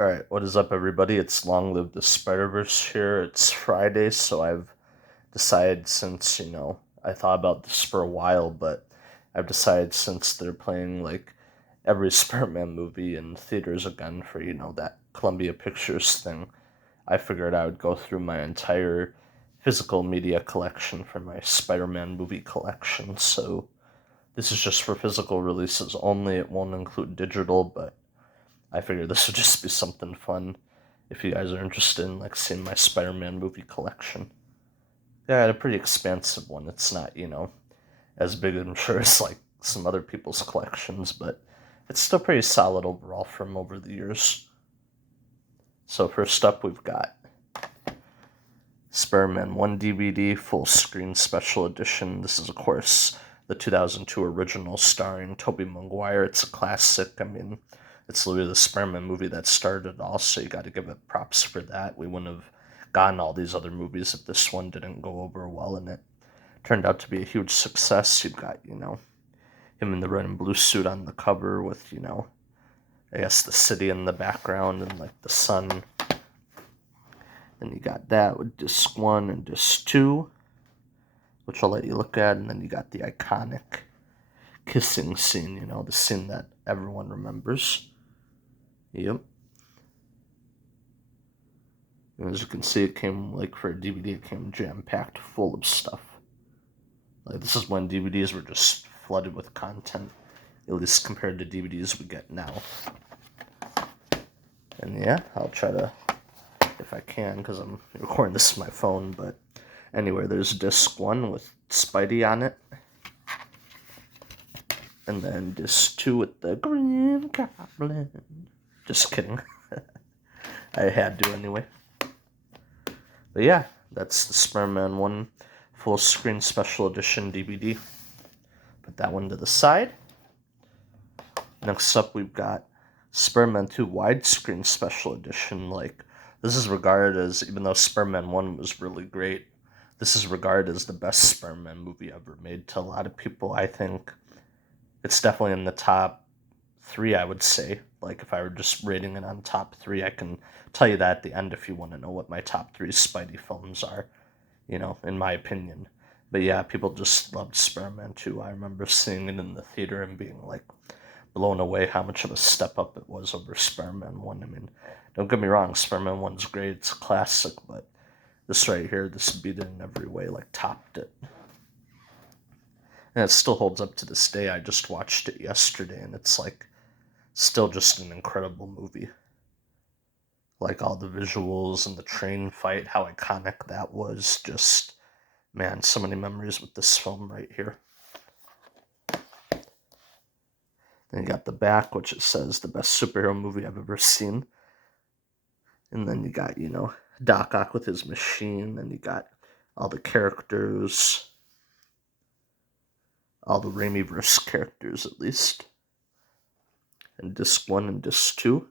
Alright, what is up, everybody? It's Long Live the Spider-Verse here. It's Friday, so I've decided since, I thought about this for a while, but I've decided since they're playing, every Spider-Man movie in theaters again for, that Columbia Pictures thing, I figured I would go through my entire physical media collection for my Spider-Man movie collection, so this is just for physical releases only. It won't include digital, but I figured this would just be something fun if you guys are interested in seeing my Spider-Man movie collection. Yeah, I had a pretty expansive one. It's not, as big I'm sure as some other people's collections, but it's still pretty solid overall from over the years. So first up we've got Spider-Man 1 DVD full screen special edition. This is of course the 2002 original starring Tobey Maguire. It's a classic. I mean, it's literally the Spider-Man movie that started it all, so you got to give it props for that. We wouldn't have gotten all these other movies if this one didn't go over well, and it turned out to be a huge success. You've got, him in the red and blue suit on the cover with, I guess the city in the background and the sun. Then you got that with disc 1 and disc 2, which I'll let you look at, and then you got the iconic kissing scene, the scene that everyone remembers. Yep. And as you can see, it came, for a DVD, it came jam-packed full of stuff. This is when DVDs were just flooded with content, at least compared to DVDs we get now. And yeah, I'll try to, if I can, because I'm recording this with my phone, but anyway, there's disc 1 with Spidey on it. And then disc 2 with the Green Goblin. Just kidding. I had to anyway. But yeah, that's the Spider-Man 1 full screen special edition DVD. Put that one to the side. Next up, we've got Spider-Man 2 widescreen special edition. This is regarded as, even though Spider-Man 1 was really great, this is regarded as the best Spider-Man movie ever made to a lot of people. I think it's definitely in the top 3, I would say. If I were just rating it on top 3, I can tell you that at the end if you want to know what my top 3 Spidey films are, in my opinion. But yeah, people just loved Spider-Man 2. I remember seeing it in the theater and being blown away how much of a step up it was over Spider-Man 1. I mean, don't get me wrong, Spider-Man 1's great, it's a classic, but this right here, this beat it in every way, topped it. And it still holds up to this day. I just watched it yesterday, and it's still just an incredible movie. All the visuals and the train fight, how iconic that was. Just, man, so many memories with this film right here. Then you got the back, which it says the best superhero movie I've ever seen. And then you got, Doc Ock with his machine. Then you got all the characters. All the Raimiverse characters, at least. And disc 1 and disc 2.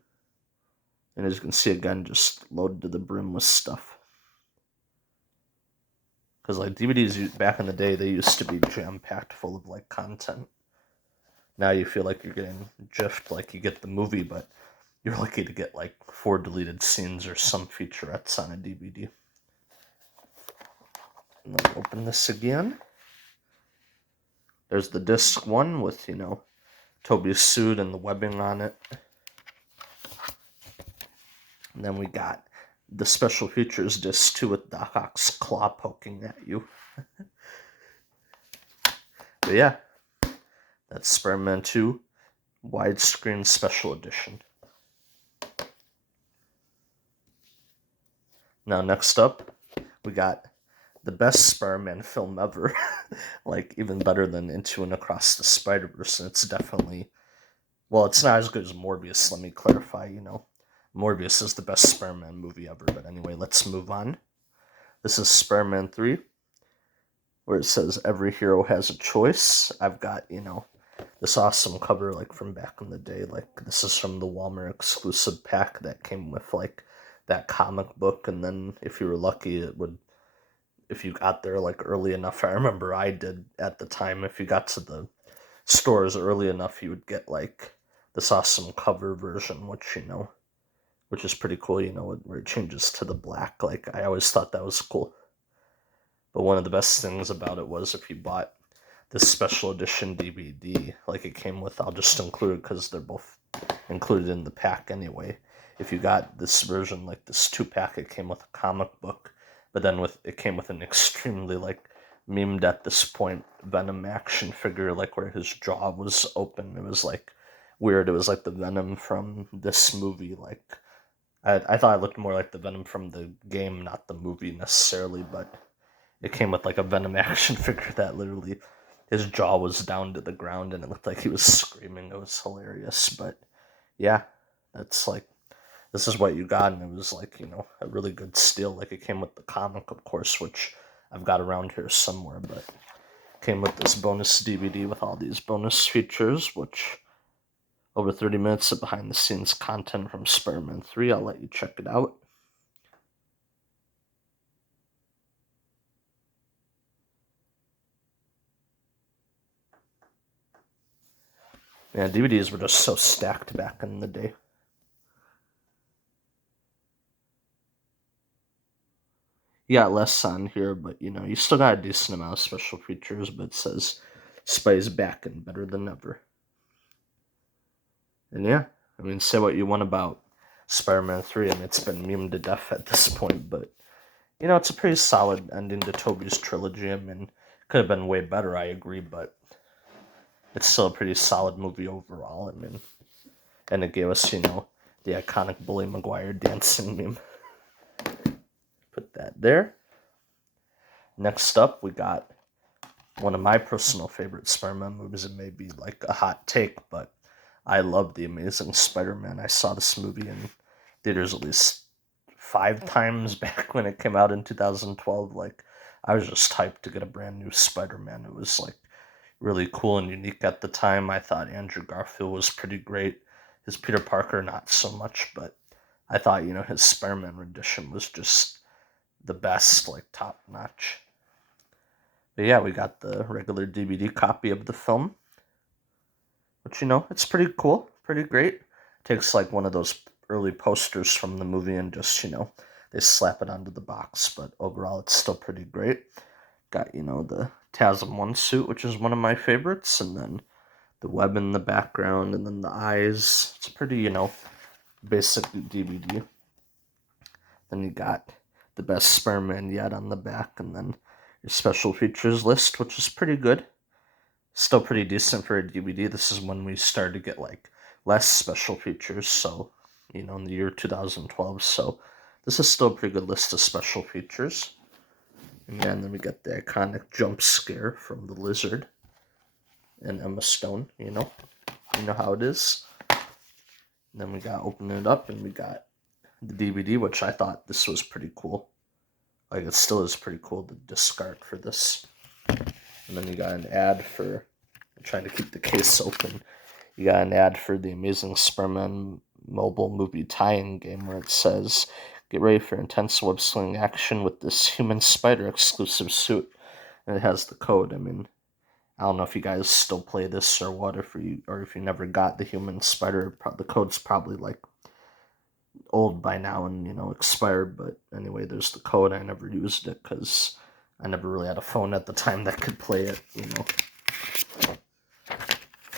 And as you can see, again, just loaded to the brim with stuff. Because DVDs back in the day, they used to be jam-packed full of content. Now you feel like you're getting GIFed, you get the movie, but you're lucky to get 4 deleted scenes or some featurettes on a DVD. And then open this again. There's the disc 1 with, Tobey's suit and the webbing on it. And then we got the special features disc 2 with Doc Ock's claw poking at you. But yeah, that's Spider-Man 2 widescreen special edition. Now next up, we got the best Spider-Man film ever. Even better than Into and Across the Spider-Verse. And it's definitely, well, it's not as good as Morbius, let me clarify, Morbius is the best Spider-Man movie ever. But anyway, let's move on. This is Spider-Man 3, where it says every hero has a choice. I've got, this awesome cover from back in the day. This is from the Walmart exclusive pack that came with that comic book, and then if you were lucky, it would, if you got there early enough, I remember I did at the time, if you got to the stores early enough, you would get this awesome cover version, which which is pretty cool, you know, where it changes to the black. Like, I always thought that was cool. But one of the best things about it was if you bought this special edition DVD, like it came with, I'll just include it because they're both included in the pack anyway. If you got this version, like this 2-pack, it came with a comic book, but then it came with an extremely, like, memed at this point Venom action figure, like where his jaw was open. It was like weird. It was like the Venom from this movie. Like, I thought it looked more like the Venom from the game, not the movie necessarily, but it came with like a Venom action figure that literally his jaw was down to the ground and it looked like he was screaming. It was hilarious. But yeah, that's like, this is what you got, and it was like, you know, a really good steal. Like, it came with the comic, of course, which I've got around here somewhere, but came with this bonus DVD with all these bonus features, which over 30 minutes of behind the scenes content from Spider-Man 3. I'll let you check it out. Yeah, DVDs were just so stacked back in the day. You got less on here, but you know, you still got a decent amount of special features, but it says Spidey's back and better than ever. And yeah, I mean, say what you want about Spider-Man 3, and it's been memed to death at this point, but you know, it's a pretty solid ending to Tobey's trilogy. I mean, could have been way better, I agree, but it's still a pretty solid movie overall. I mean, and it gave us, you know, the iconic Bully Maguire dancing meme. Put that there. Next up, we got one of my personal favorite Spider-Man movies. It may be like a hot take, but I love The Amazing Spider-Man. I saw this movie in theaters at least 5 times back when it came out in 2012. Like, I was just hyped to get a brand new Spider-Man. It was like really cool and unique at the time. I thought Andrew Garfield was pretty great. His Peter Parker, not so much, but I thought, you know, his Spider-Man rendition was just the best, like top notch. But yeah, we got the regular DVD copy of the film, which, you know, it's pretty cool, pretty great. Takes like one of those early posters from the movie and just, you know, they slap it onto the box, but overall it's still pretty great. Got, you know, the TASM 1 suit, which is one of my favorites, and then the web in the background, and then the eyes. It's a pretty, you know, basic DVD. Then you got the best Spider-Man yet on the back, and then your special features list, which is pretty good. Still pretty decent for a DVD. This is when we started to get like less special features, so, you know, in the year 2012. So this is still a pretty good list of special features. And then we got the iconic jump scare from the Lizard and Emma Stone. You know how it is. And then we got open it up, and we got the DVD, which I thought this was pretty cool. Like, it still is pretty cool, the disc art for this. And then you got an ad for, I'm trying to keep the case open. You got an ad for the Amazing Spider-Man mobile movie tie-in game where it says, "Get ready for intense web-slinging action with this Human Spider exclusive suit." And it has the code. I mean, I don't know if you guys still play this or what, if you never got the Human Spider. The code's probably like old by now and, you know, expired, but anyway, there's the code. I never used it because I never really had a phone at the time that could play it, you know.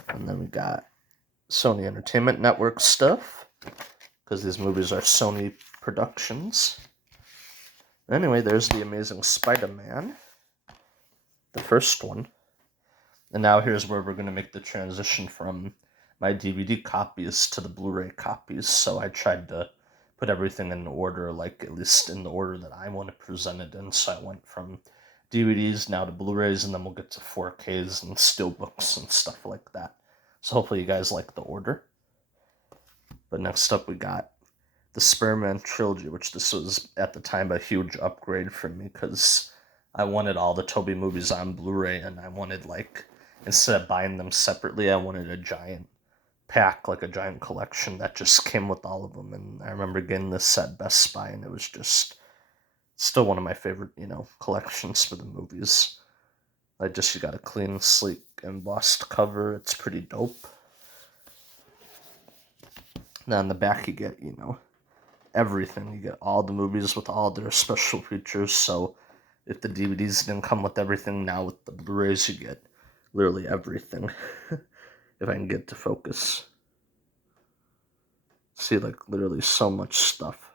And then we got Sony Entertainment Network stuff, because these movies are Sony productions. Anyway, there's The Amazing Spider-Man, the first one. And now here's where we're going to make the transition from my DVD copies to the Blu-ray copies. So I tried to put everything in order, like at least in the order that I want to present it in. So I went from DVDs now to Blu-rays, and then we'll get to 4Ks and steelbooks and stuff like that. So hopefully you guys like the order. But next up we got the Spider-Man trilogy, which this was at the time a huge upgrade for me because I wanted all the Tobey movies on Blu-ray, and I wanted, like, instead of buying them separately, I wanted a giant pack, like a giant collection that just came with all of them. And I remember getting this at Best Buy, and it was just still one of my favorite, you know, collections for the movies. Like, just, you got a clean, sleek, embossed cover. It's pretty dope. Then on the back you get, you know, everything. You get all the movies with all their special features. So if the DVDs didn't come with everything, now with the Blu-rays you get literally everything. If I can get to focus. See, like, literally so much stuff.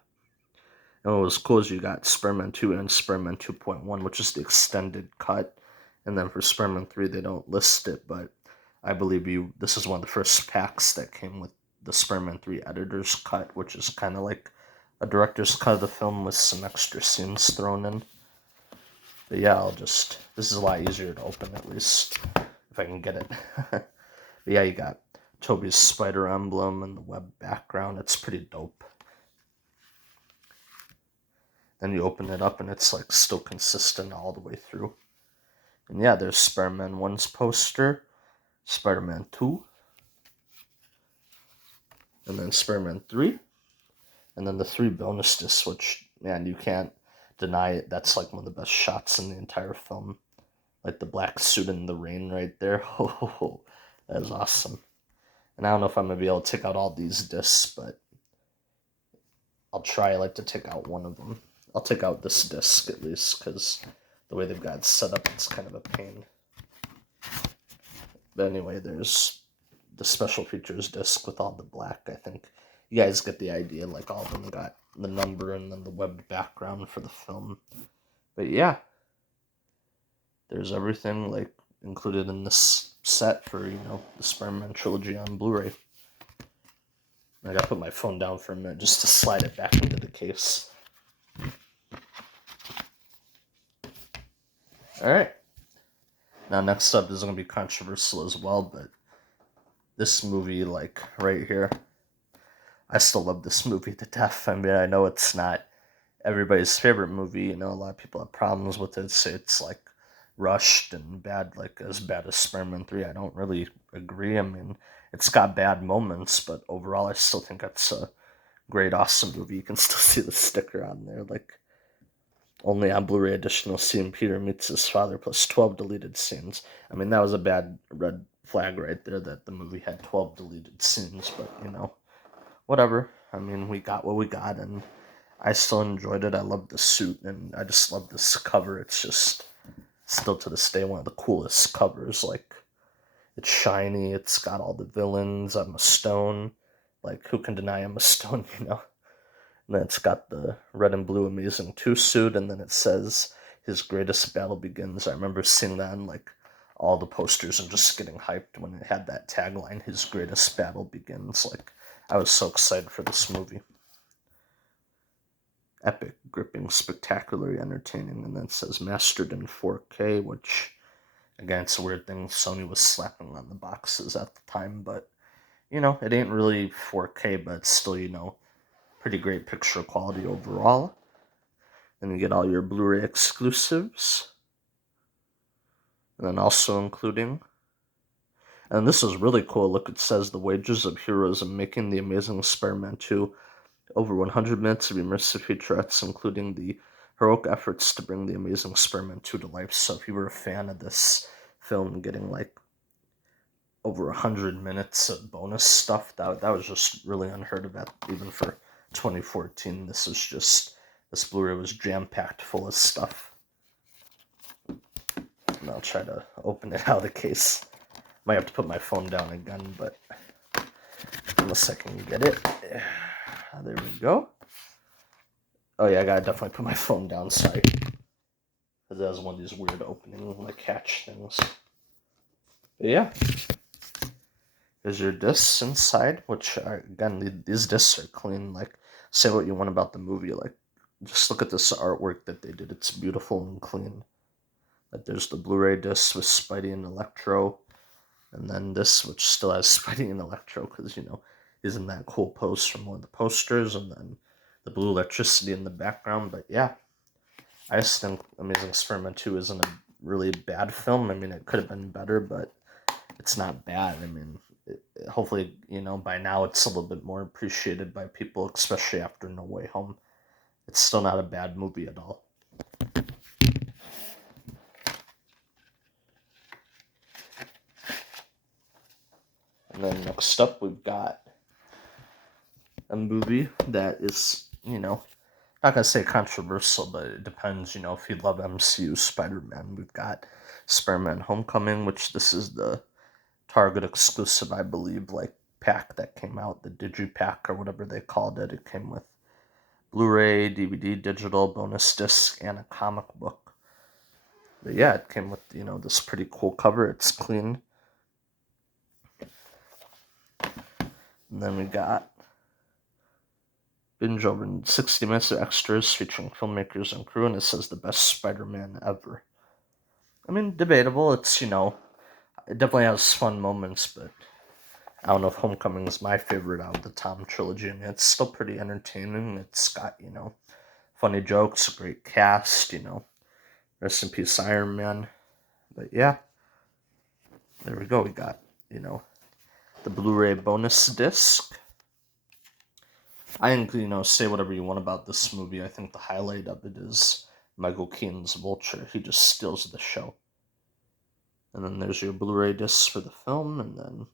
And what was cool is you got Spider-Man 2 and Spider-Man 2.1, which is the extended cut. And then for Spider-Man 3, they don't list it, but I believe this is one of the first packs that came with the Spider-Man 3 editor's cut, which is kind of like a director's cut of the film with some extra scenes thrown in. But yeah, this is a lot easier to open, at least, if I can get it. But yeah, you got Tobey's spider emblem and the web background. It's pretty dope. Then you open it up and it's like still consistent all the way through. And yeah, there's Spider-Man 1's poster, Spider-Man 2, and then Spider-Man 3, and then the 3 bonus discs, which, man, you can't deny it. That's like one of the best shots in the entire film. Like the black suit in the rain right there. Oh, that is awesome. And I don't know if I'm going to be able to take out all these discs, but I'll try. I like to take out one of them. I'll take out this disc at least, because the way they've got it set up, it's kind of a pain. But anyway, there's the special features disc with all the black, I think. You guys get the idea, like all of them got the number and then the webbed background for the film. But yeah, there's everything like included in this set for, the Spider-Man trilogy on Blu-ray. I gotta put my phone down for a minute just to slide it back into the case. Alright. Now next up is gonna be controversial as well, but this movie, like right here, I still love this movie to death. I mean, I know it's not everybody's favorite movie. A lot of people have problems with it, say it's like rushed and bad, like as bad as Spider-Man 3. I don't really agree. I mean, it's got bad moments, but overall I still think it's a great, awesome movie. You can still see the sticker on there, like, only on Blu-ray edition you'll see Peter meets his father plus 12 deleted scenes. I mean, that was a bad red flag right there that the movie had 12 deleted scenes, but, whatever. I mean, we got what we got, and I still enjoyed it. I love the suit, and I just love this cover. It's just still to this day one of the coolest covers. Like, it's shiny. It's got all the villains. Emma Stone. Like, who can deny Emma Stone? And then it's got the red and blue Amazing 2 suit, and then it says his greatest battle begins. I remember seeing that on like all the posters and just getting hyped when it had that tagline, his greatest battle begins. Like, I was so excited for this movie. Epic, gripping, spectacularly entertaining, and then it says mastered in 4K, which, again, it's a weird thing Sony was slapping on the boxes at the time, but, it ain't really 4K, but it's still, pretty great picture quality overall. Then you get all your Blu-ray exclusives, and then also including, and this is really cool, look, it says the wages of heroes in making the Amazing Spider-Man 2, over 100 minutes of immersive featurettes, including the heroic efforts to bring the Amazing Spider-Man 2 to life. So if you were a fan of this film, getting like over 100 minutes of bonus stuff, that was just really unheard of, even for 2014. This Blu-ray was jam-packed full of stuff. And I'll try to open it out of the case. Might have to put my phone down again, but unless I can get it. There we go. Oh yeah, I gotta definitely put my phone down, sorry. Because that was one of these weird opening, like, catch things. But yeah. There's your discs inside, which are, again, these discs are clean. Like, say what you want about the movie, like, just look at this artwork that they did. It's beautiful and clean. Like, there's the Blu-ray disc with Spidey and Electro, and then this, which still has Spidey and Electro, because, isn't that cool pose from one of the posters, and then the blue electricity in the background. But yeah, I just think Amazing Spider-Man 2 isn't a really bad film. I mean, it could have been better, but it's not bad. I mean, hopefully, by now it's a little bit more appreciated by people, especially after No Way Home. It's still not a bad movie at all. And then next up, we've got a movie that is you know, not gonna say controversial, but it depends, if you love MCU Spider-Man. We've got Spider-Man Homecoming, which this is the Target exclusive, I believe, like pack that came out, the Digipack or whatever they called it. It came with Blu-ray, DVD, digital, bonus disc, and a comic book. But yeah, it came with, this pretty cool cover. It's clean. And then we got binge over 60 minutes of extras featuring filmmakers and crew, and it says the best Spider-Man ever. I mean, debatable. It's, it definitely has fun moments, but I don't know if Homecoming is my favorite out of the Tom trilogy. I mean, it's still pretty entertaining. It's got, funny jokes, a great cast, rest in peace Iron Man. But yeah, there we go. We got, the Blu-ray bonus disc. I think, say whatever you want about this movie. I think the highlight of it is Michael Keaton's Vulture. He just steals the show. And then there's your Blu-ray discs for the film, and then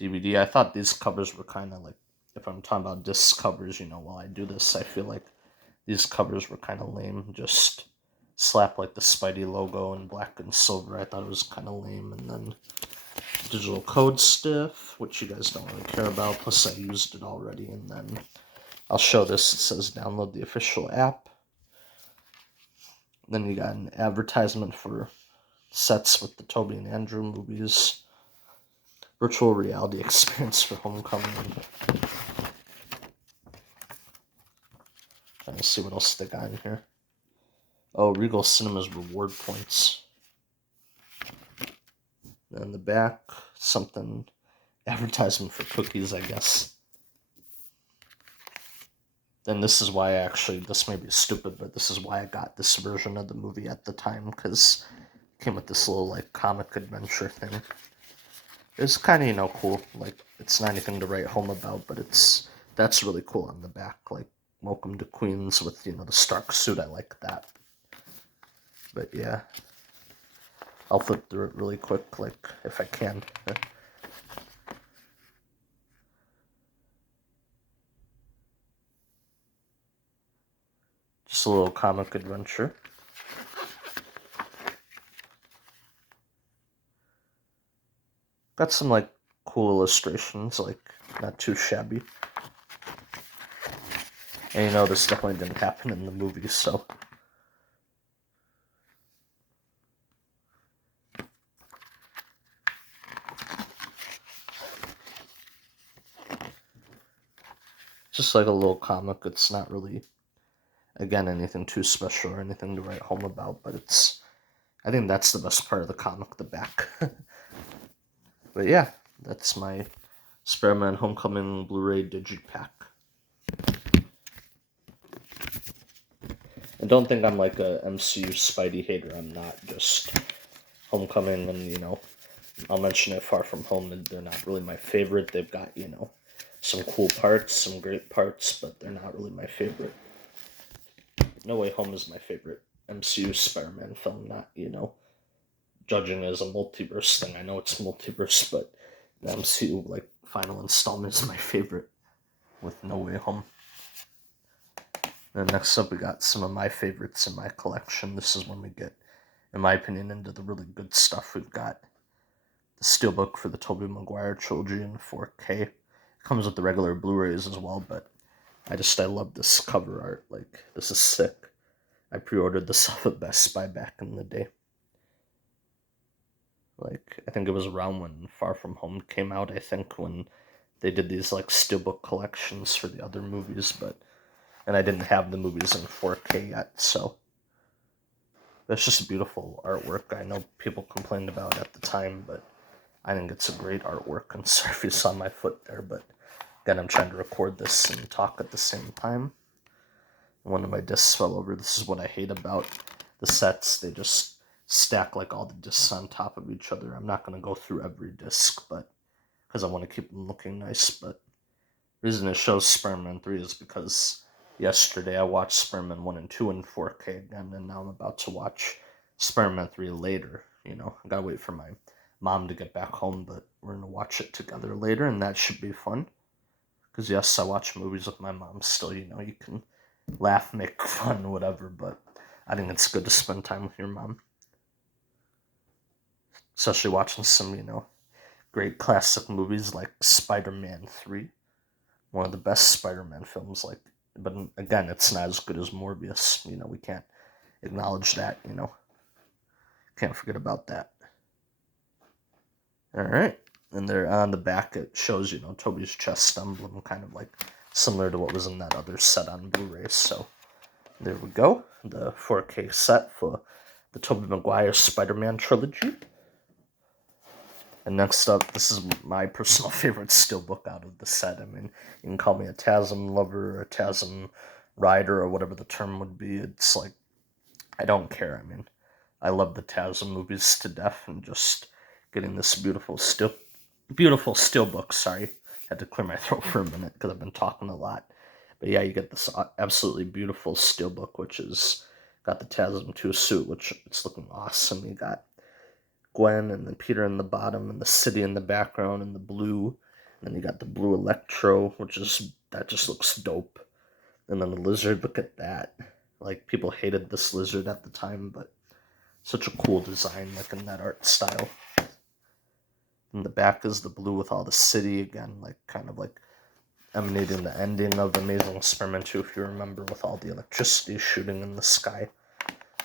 DVD. I thought these covers were kind of like, if I'm talking about disc covers, while I do this, I feel like these covers were kind of lame. Just slap like the Spidey logo in black and silver. I thought it was kind of lame. And then digital code stiff, which you guys don't really care about. Plus, I used it already. And then I'll show this. It says download the official app. Then you got an advertisement for sets with the Tobey and Andrew movies. Virtual reality experience for Homecoming. Trying to see what else they got in here. Oh, Regal Cinemas reward points. And in the back, something, advertisement for cookies, I guess. Then this is why this may be stupid, but this is why I got this version of the movie at the time, because it came with this little, like, comic adventure thing. It's kind of, cool. Like, it's not anything to write home about, but that's really cool on the back. Like, welcome to Queens with, the Stark suit. I like that. But yeah, I'll flip through it really quick, like, if I can. Just a little comic adventure. Got some, like, cool illustrations, like, not too shabby. And this definitely didn't happen in the movie, so. Just like a little comic. It's not really, again, anything too special or anything to write home about, but I think that's the best part of the comic, the back. But yeah, that's my Spider-Man Homecoming Blu-ray Digipack. And don't think I'm like a MCU Spidey hater. I'm not. Just Homecoming and, I'll mention it, Far From Home, and they're not really my favorite. They've got, some cool parts, some great parts, but they're not really my favorite. No Way Home is my favorite MCU Spider-Man film, not, judging as a multiverse thing. I know it's multiverse, but the MCU, like, final installment is my favorite with No Way Home. And next up, we got some of my favorites in my collection. This is when we get, in my opinion, into the really good stuff. We've got the Steelbook for the Tobey Maguire trilogy in 4K. It comes with the regular Blu-rays as well, but I love this cover art. Like, this is sick. I pre-ordered this off of Best Buy back in the day. Like, I think it was around when Far From Home came out, I think, when they did these, like, Steelbook collections for the other movies, and I didn't have the movies in 4K yet, so it's just beautiful artwork. I know people complained about it at the time, but I think it's a great artwork. And sorry if you saw my foot there, but again, I'm trying to record this and talk at the same time. One of my discs fell over. This is what I hate about the sets. They just stack like all the discs on top of each other. I'm not going to go through every disc, but because I want to keep them looking nice. But the reason it shows Spider-Man 3 is because yesterday I watched Spider-Man 1 and 2 in 4K again, and now I'm about to watch Spider-Man 3 later. I gotta wait for my mom to get back home, but we're gonna watch it together later, and that should be fun. Because yes, I watch movies with my mom still. You can laugh, make fun, whatever, but I think it's good to spend time with your mom. Especially watching some, great classic movies like Spider-Man 3. One of the best Spider-Man films, but again, it's not as good as Morbius. We can't acknowledge that, Can't forget about that. All right. And there on the back, it shows, Tobey's chest emblem, kind of like similar to what was in that other set on Blu-ray. So there we go. The 4K set for the Tobey Maguire Spider-Man trilogy. And next up, this is my personal favorite steelbook out of the set. I mean, you can call me a TASM lover or a TASM rider or whatever the term would be. It's like, I don't care. I mean, I love the TASM movies to death, and just getting this beautiful steelbook. Sorry, had to clear my throat for a minute because I've been talking a lot. But yeah, you get this absolutely beautiful steelbook, which is got the TASM 2 suit, which it's looking awesome. You got Gwen and then Peter in the bottom and the city in the background and the blue. And then you got the blue Electro, that just looks dope. And then the lizard, look at that. Like, people hated this lizard at the time, but such a cool design, like in that art style. In the back is the blue with all the city again, like kind of like emanating the ending of Amazing Spider-Man 2, if you remember, with all the electricity shooting in the sky.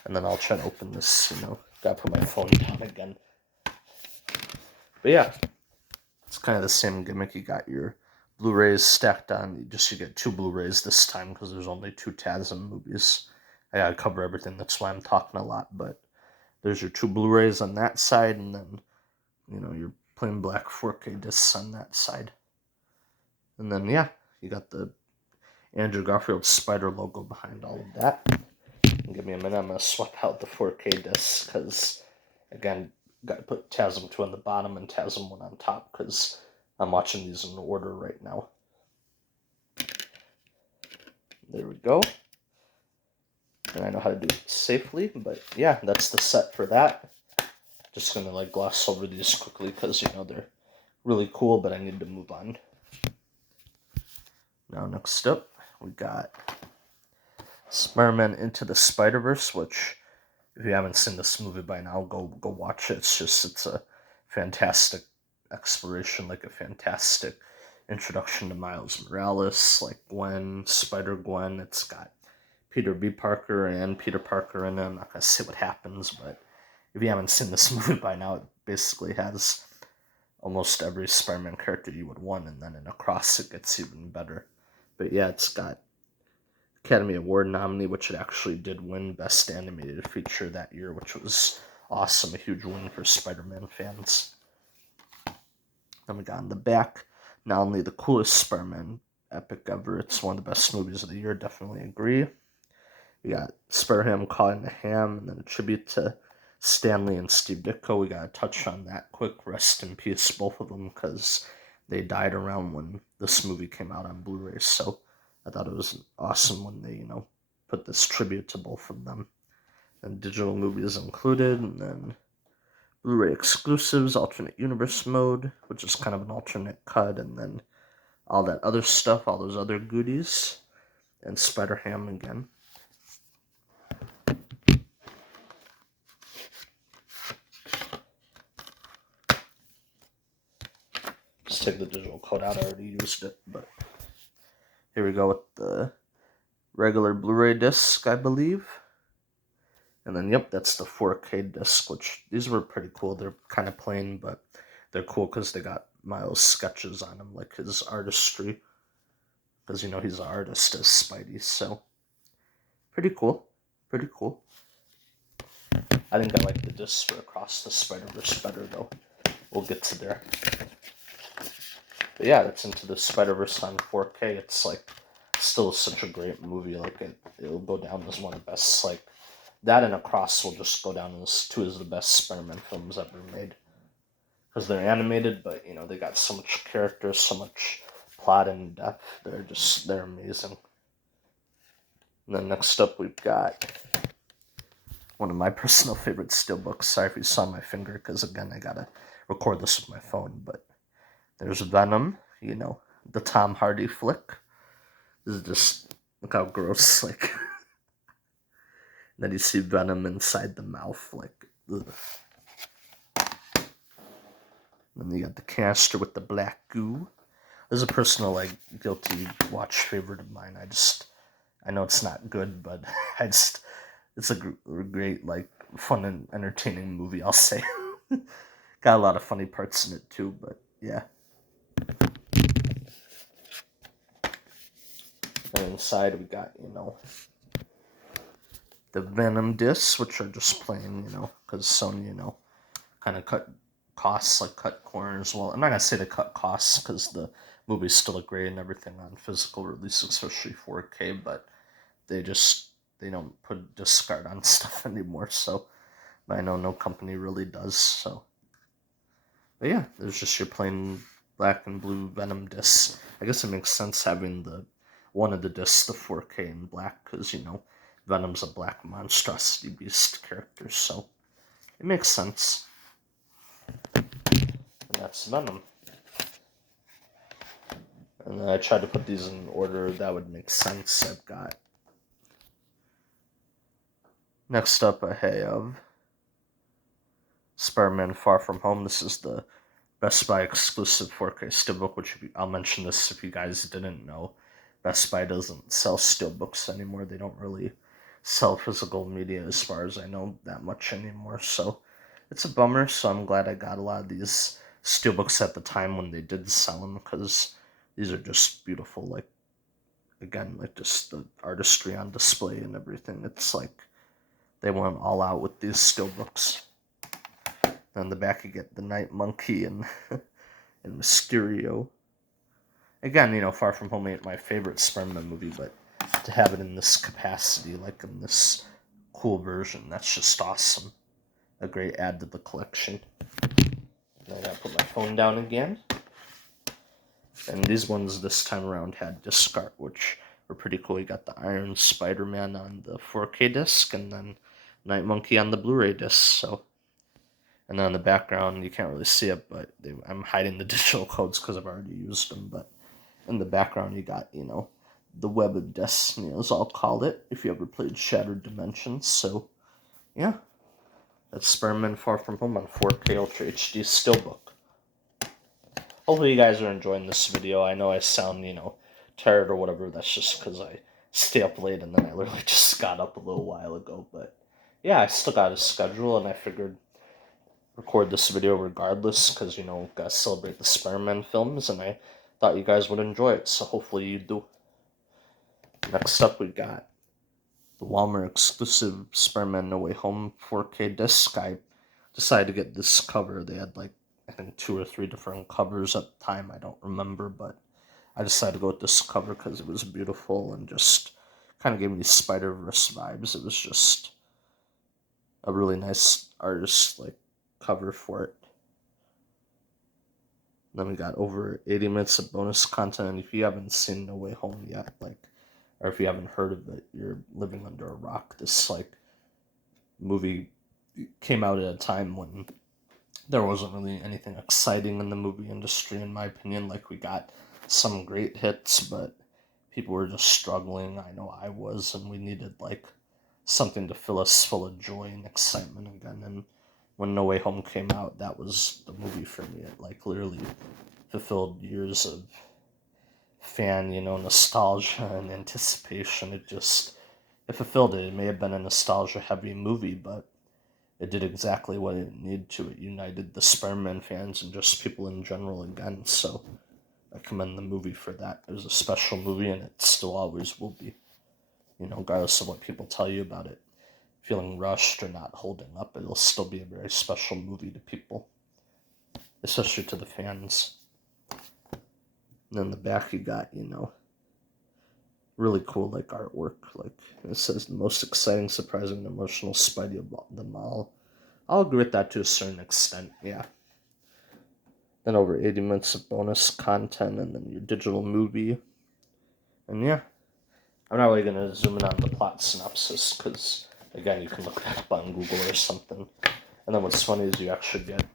And then I'll try to open this, gotta put my phone down again. But yeah, it's kind of the same gimmick. You got your Blu-rays stacked on. You get 2 Blu-rays this time because there's only 2 TASM movies. I gotta cover everything. That's why I'm talking a lot. But there's your 2 Blu-rays on that side, and then your plain black 4K discs on that side. And then yeah, you got the Andrew Garfield Spider logo behind all of that. And give me a minute. I'm gonna swap out the 4K discs because, again, got to put TASM 2 on the bottom and TASM 1 on top because I'm watching these in order right now. There we go. And I know how to do it safely, but yeah, that's the set for that. Just gonna gloss over these quickly because they're really cool, but I need to move on. Now next up, we got Spider-Man Into the Spider-Verse, which, if you haven't seen this movie by now, go watch it. It's a fantastic exploration, like a fantastic introduction to Miles Morales, like Gwen, Spider-Gwen. It's got Peter B. Parker and Peter Parker in it. I'm not gonna say what happens, but if you haven't seen this movie by now, it basically has almost every Spider-Man character you would want, and then across it gets even better. But yeah, it's got Academy Award nominee, which it actually did win Best Animated Feature that year, which was awesome, a huge win for Spider-Man fans. Then we got in the back, not only the coolest Spider-Man epic ever, it's one of the best movies of the year, definitely agree. We got Spider-Ham caught in a ham, and then a tribute to Stanley and Steve Ditko. We gotta touch on that quick. Rest in peace, both of them, because they died around when this movie came out on Blu-ray. So I thought it was awesome when they, put this tribute to both of them. And digital movies included, and then Blu-ray exclusives, alternate universe mode, which is kind of an alternate cut, and then all that other stuff, all those other goodies, and Spider-Ham again. Just take the digital code out. I already used it, but here we go with the regular Blu-ray disc, I believe. And then, yep, that's the 4K disc, which these were pretty cool. They're kind of plain, but they're cool because they got Miles' sketches on them, like his artistry. Because, he's an artist as Spidey, so pretty cool. Pretty cool. I think I like the discs for Across the Spider-Verse better, though. We'll get to there. But yeah, that's Into the Spider-Verse on 4K. It's still such a great movie. It'll go down as one of the best. That and Across will just go down as 2 of the best Spider-Man films ever made. Because they're animated, but they got so much character, so much plot and depth. They're amazing. And then next up we've got one of my personal favorite steelbooks. Sorry if you saw my finger, because again I gotta record this with my phone, but there's Venom, the Tom Hardy flick. This is just Look how gross, like. Then you see Venom inside the mouth, like, ugh. Then you got the canister with the black goo. This is a personal, like, guilty watch favorite of mine. I know it's not good, but it's a great, like, fun and entertaining movie, I'll say. Got a lot of funny parts in it, too, but yeah. And inside we got, the Venom discs, which are just plain, because Sony, kind of cut costs, like cut corners. Well, I'm not gonna say they cut costs because the movies still look great and everything on physical release, especially 4K. But they don't put discard on stuff anymore. So I know no company really does. So, but yeah, there's just your plain black and blue Venom discs. I guess it makes sense having the one of the discs, the 4K in black, because Venom's a black monstrosity beast character, so it makes sense. And that's Venom. And then I tried to put these in order that would make sense. I've got. Next up, I have Spider-Man Far From Home. This is the Best Buy exclusive 4K steelbook, which I'll mention this if you guys didn't know. Best Buy doesn't sell steelbooks anymore. They don't really sell physical media as far as I know that much anymore. So it's a bummer. So I'm glad I got a lot of these steelbooks at the time when they did sell them, because these are just beautiful. Like, again, like just the artistry on display and everything. It's like they went all out with these steelbooks. On the back you get the Night Monkey and and Mysterio. Again, Far From Home ain't my favorite Spider-Man movie, but to have it in this capacity, like in this cool version, that's just awesome. A great add to the collection. And I gotta put my phone down again. And these ones this time around had disc art, which were pretty cool. You got the Iron Spider-Man on the 4K disc, and then Night Monkey on the Blu-ray disc. So, and then on the background, you can't really see it, but I'm hiding the digital codes because I've already used them. But in the background, you got the Web of Destiny, as I'll call it, if you ever played Shattered Dimensions. So, yeah, that's Spider-Man Far From Home on 4K Ultra HD Steelbook. Hopefully you guys are enjoying this video. I know I sound, tired or whatever. That's just because I stay up late and then I literally just got up a little while ago. But yeah, I still got a schedule and I figured record this video regardless because, gotta celebrate the Spider-Man films and I thought you guys would enjoy it. So hopefully you do. Next up, we got the Walmart exclusive Spider-Man No Way Home 4K disc. I decided to get this cover. They had I think 2 or 3 different covers at the time. I don't remember, but I decided to go with this cover because it was beautiful and just kind of gave me Spider-Verse vibes. It was just a really nice artist cover for it. Then we got over 80 minutes of bonus content, and if you haven't seen No Way Home yet, or if you haven't heard of it, you're living under a rock. This movie came out at a time when there wasn't really anything exciting in the movie industry, in my opinion. We got some great hits, but people were just struggling. I know I was, and we needed something to fill us full of joy and excitement again. And when No Way Home came out, that was the movie for me. It literally fulfilled years of fan, nostalgia and anticipation. It fulfilled it. It may have been a nostalgia heavy movie, but it did exactly what it needed to. It united the Spider-Man fans and just people in general again. So I commend the movie for that. It was a special movie, and it still always will be. Regardless of what people tell you about it, feeling rushed or not holding up, it'll still be a very special movie to people, especially to the fans. And then the back you got, really cool artwork. It says the most exciting, surprising, and emotional Spidey of them all. I'll agree with that to a certain extent, yeah. Then over 80 minutes of bonus content, and then your digital movie. And yeah, I'm not really going to zoom in on the plot synopsis, because, again, you can look that up on Google or something. And then what's funny is you actually get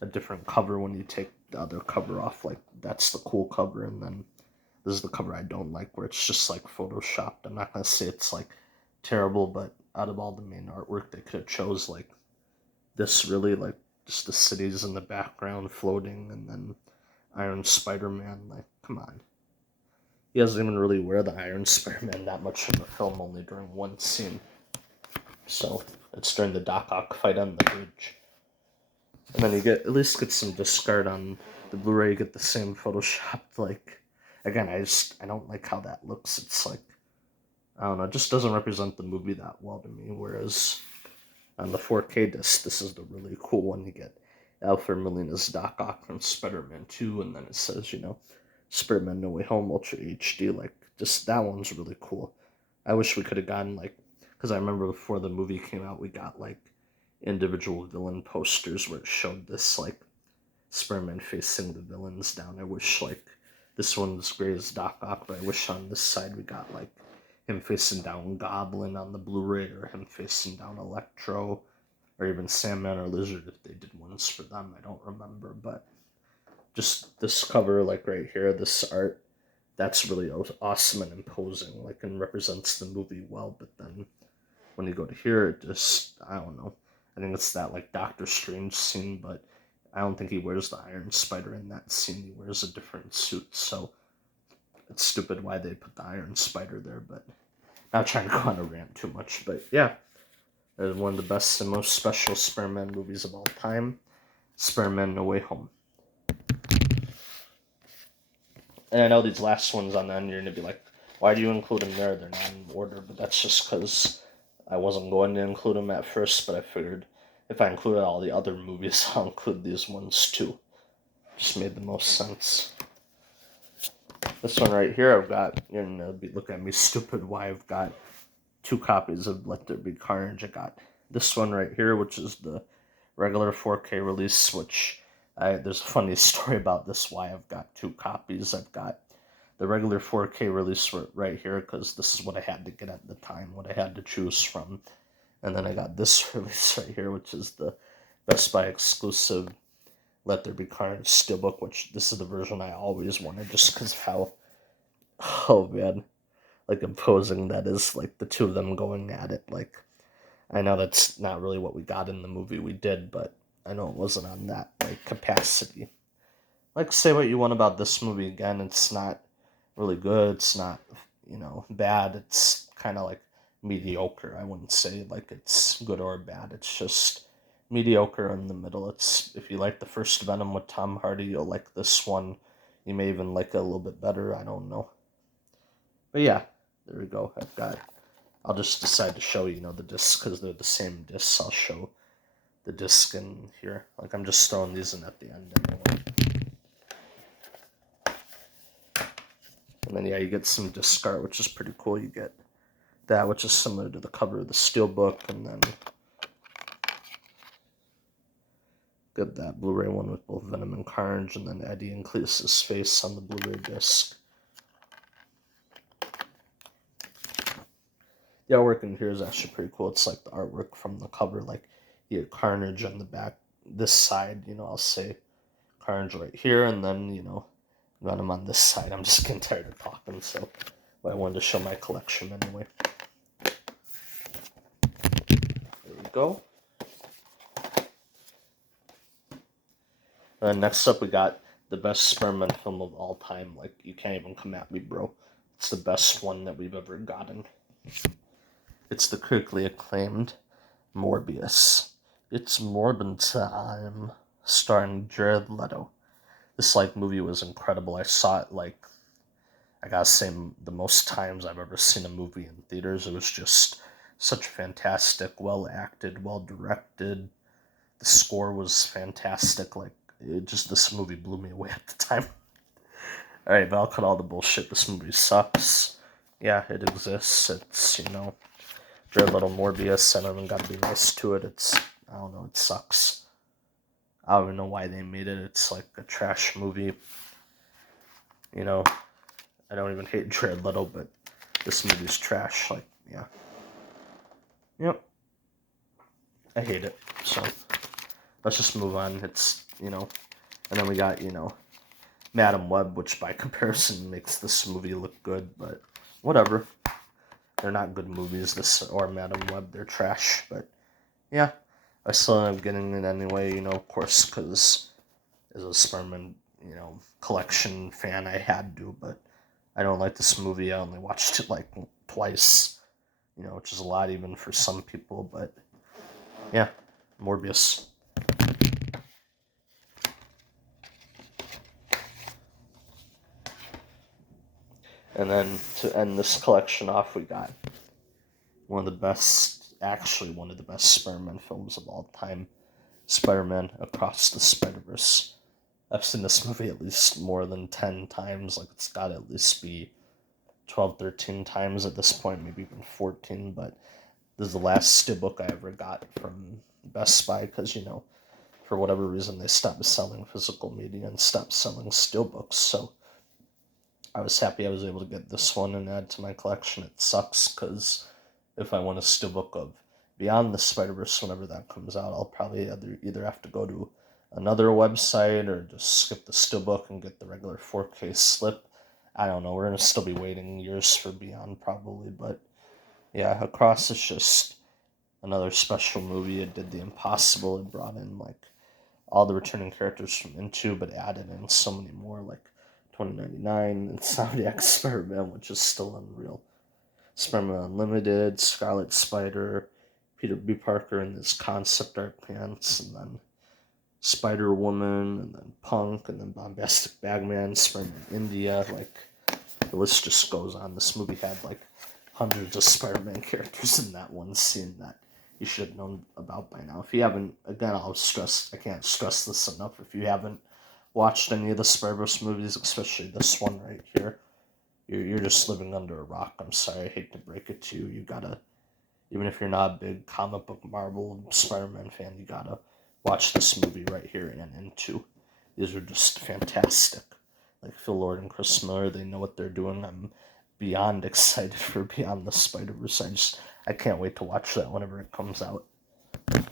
a different cover when you take the other cover off. That's the cool cover, and then This is the cover I don't like, where it's just like photoshopped. I'm not gonna say it's like terrible, but out of all the main artwork, they could have chose like this really, like just the cities in the background floating, and then Iron Spider-Man. Like, come on. He doesn't even really wear the Iron Spider-Man that much in the film, only during one scene. So it's during the Doc Ock fight on the bridge. And then you get at least get some discard on the Blu-ray. You get the same photoshopped, like, again, I don't like how that looks. It's like, I don't know, it just doesn't represent the movie that well to me. Whereas on the 4K disc, this is the really cool one. You get Alfred Molina's Doc Ock from Spider-Man 2, and then it says, Spider-Man No Way Home Ultra HD. Like, just that one's really cool. I wish we could have gotten, like, because I remember before the movie came out, we got, like, individual villain posters where it showed this, like, Spider-Man facing the villains down. I wish, like, this one's great as Doc Ock, but I wish on this side we got, like, him facing down Goblin on the Blu-ray, or him facing down Electro, or even Sandman or Lizard if they did ones for them. I don't remember, but just this cover, like right here, this art, that's really awesome and imposing, like, and represents the movie well. But then when you go to here, it just, I don't know. I think it's that, like, Doctor Strange scene, but I don't think he wears the Iron Spider in that scene. He wears a different suit, so it's stupid why they put the Iron Spider there, but not trying to go on a rant too much. But yeah, it's one of the best and most special Spider-Man movies of all time, Spider-Man No Way Home. And I know these last ones on the end, you're going to be like, why do you include them there? They're not in order, but that's just because I wasn't going to include them at first, but I figured if I included all the other movies, I'll include these ones too. Just made the most sense. This one right here, I've got, you're going to be looking at me stupid why I've got 2 copies of Let There Be Carnage. I got this one right here, which is the regular 4K release, which there's a funny story about this, why I've got 2 copies. I've got the regular 4K release right here, because this is what I had to get at the time, what I had to choose from. And then I got this release right here, which is the Best Buy exclusive Let There Be Carnage steelbook, which this is the version I always wanted, just because of how, oh man, like, imposing that is, like, the two of them going at it. Like, I know that's not really what we got in the movie we did, but I know it wasn't on that, like, capacity. Like, say what you want about this movie, again, it's not really good, it's not, bad, it's kind of like mediocre. I wouldn't say, like, it's good or bad, it's just mediocre in the middle. It's, if you like the first Venom with Tom Hardy, you'll like this one. You may even like it a little bit better, I don't know. But yeah, there we go. I'll just decide to show, the discs, because they're the same discs. I'll show the disc in here. Like, I'm just throwing these in at the end anyway. And then, yeah, you get some disc art, which is pretty cool. You get that, which is similar to the cover of the steelbook, and then get that Blu-ray one with both Venom and Carnage, and then Eddie and Cletus's face on the Blu-ray disc. The artwork in here is actually pretty cool. It's like the artwork from the cover, like, you get Carnage on the back, this side, I'll say Carnage right here, and then, Venom on this side. I'm just getting tired of talking, so I wanted to show my collection anyway. There we go. And next up, we got the best Spider-Man film of all time. Like, you can't even come at me, bro. It's the best one that we've ever gotten. It's the critically acclaimed Morbius. It's Morbin time, starring Jared Leto. This, like, movie was incredible. I saw it, like, I gotta say, the most times I've ever seen a movie in theaters. It was just such fantastic, well acted, well directed. The score was fantastic. Like, this movie blew me away at the time. Alright, but I'll cut all the bullshit. This movie sucks. Yeah, it exists. It's, Jared Leto Morbius. I don't even gotta be nice to it. I don't know, it sucks. I don't even know why they made it. It's like a trash movie. I don't even hate Jared Leto, but this movie's trash. Like, yeah. Yep. I hate it. So, let's just move on. It's, and then we got, Madam Web, which by comparison makes this movie look good, but whatever. They're not good movies, this or Madam Web, they're trash, but yeah. I still ended up getting it anyway, of course, because as a Spider-Man, collection fan, I had to, but I don't like this movie. I only watched it like twice, which is a lot even for some people, but yeah, Morbius. And then to end this collection off, we got one of the best Spider-Man films of all time, Spider-Man Across the Spider-Verse. I've seen this movie at least more than 10 times. Like, it's got to at least be 12, 13 times at this point, maybe even 14. But this is the last steelbook I ever got from Best Buy because, for whatever reason, they stopped selling physical media and stopped selling steelbooks. So I was happy I was able to get this one and add to my collection. It sucks because if I want a steelbook of Beyond the Spider-Verse whenever that comes out, I'll probably either have to go to another website or just skip the steelbook and get the regular 4K slip. I don't know. We're going to still be waiting years for Beyond probably, but yeah, Across is just another special movie. It did the impossible. It brought in like all the returning characters from Into, but added in so many more, like 2099 and Zodiac Spider-Man, which is still unreal. Spider-Man Unlimited, Scarlet Spider, Peter B. Parker in his concept art pants, and then Spider-Woman, and then Punk, and then Bombastic Bagman, Spider-Man India. Like, the list just goes on. This movie had like hundreds of Spider-Man characters in that one scene that you should have known about by now. If you haven't, again, I can't stress this enough. If you haven't watched any of the Spider-Verse movies, especially this one right here, you're just living under a rock. I'm sorry, I hate to break it to you. You gotta, even if you're not a big comic book Marvel Spider-Man fan, you gotta watch this movie right here and Into. These are just fantastic. Like Phil Lord and Chris Miller, they know what they're doing. I'm beyond excited for Beyond the Spider-Verse. I can't wait to watch that whenever it comes out. And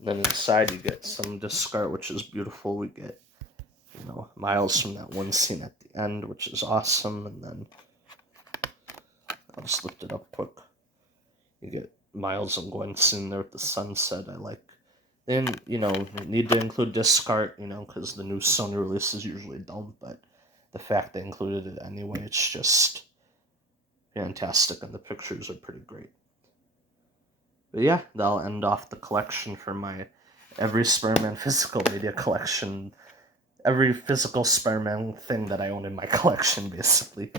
then inside you get some disc art, which is beautiful. We get, Miles from that one scene at the end, which is awesome. And then I'll just lift it up quick. You get Miles and Gwen sitting there with the sunset. I like. And, need to include disc art, because the new Sony releases usually don't, but the fact they included it anyway, it's just fantastic, and the pictures are pretty great. But yeah, that'll end off the collection for my every Spider-Man physical media collection, every physical Spider-Man thing that I own in my collection, basically.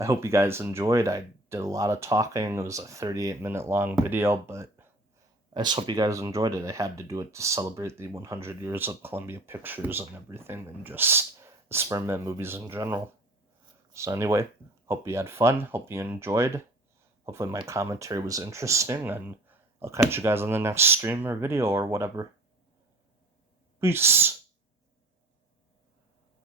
I hope you guys enjoyed. I did a lot of talking. It was a 38-minute long video, but I just hope you guys enjoyed it. I had to do it to celebrate the 100 years of Columbia Pictures and everything, and just the Spider-Man movies in general. So anyway, hope you had fun. Hope you enjoyed. Hopefully my commentary was interesting, and I'll catch you guys on the next stream or video or whatever. Peace.